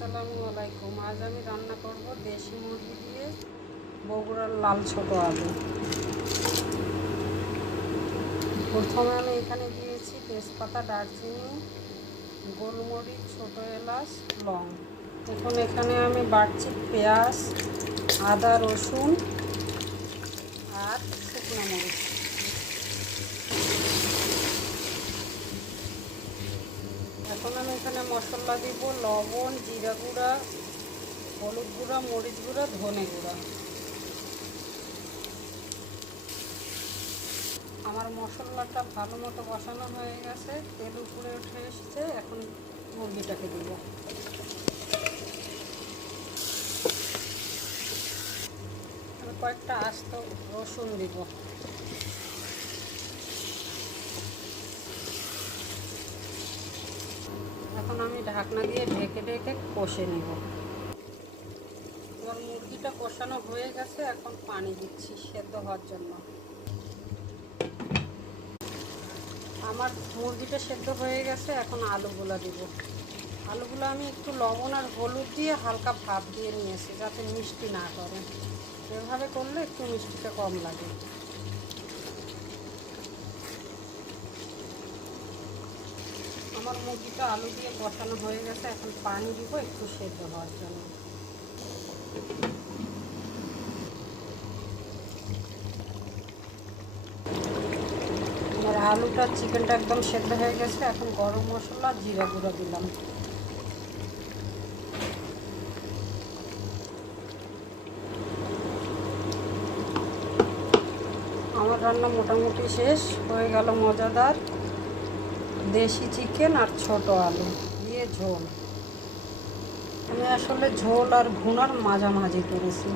আসসালামু আলাইকুম। আজ আমি রান্না করব দেশি মুরগি দিয়ে বগুড়ার লাল ছোট আলু। প্রথমে আমি এখানে দিয়েছি তেজপাতা, দারচিনি, গোলমরিচ, ছোট এলাচ, লং। এখন এখানে আমি বাড়ছি পেঁয়াজ, আদা, রসুন আর শুকনো মরিচ। এখন আমি এখানে মশলা দিব লবণ, জিরা গুঁড়া, হলুদ গুঁড়া, মরিচ গুঁড়া, ধনে গুঁড়া। আমার মশলাটা ভালো মতো কষানো হয়ে গেছে, তেল উপরে উঠে এসেছে। এখন মুরগিটাকে দিব। আমি কয়েকটা আস্ত রসুন দিব। এখন আমি ঢাকনা দিয়ে ঢেকে ঢেকে কষে নেব। আমার মুরগিটা কষানো হয়ে গেছে, এখন পানি দিচ্ছি সেদ্ধ হওয়ার জন্য। আমার মুরগিটা সেদ্ধ হয়ে গেছে, এখন আলুগুলো দিব। আলুগুলো আমি একটু লবণ আর হলুদ দিয়ে হালকা ভাপ দিয়ে নিয়েছি, যাতে মিষ্টি না করে। এভাবে করলে একটু মিষ্টিটা কম লাগে। আমার মুরগিটা আলু দিয়ে কষানো হয়ে গেছে, এখন পানি দিব একটু সেদ্ধ হওয়ার জন্য। আমার আলুটা চিকেনটা একদম সেদ্ধ হয়ে গেছে। এখন গরম মশলা, জিরা গুঁড়ো দিলাম। আমার রান্না মোটামুটি শেষ হয়ে গেল। মজাদার দেশি চিকেন আর ছোট আলু দিয়ে ঝোল। আমি আসলে ঝোল আর ভুনার মাঝামাঝি করেছি।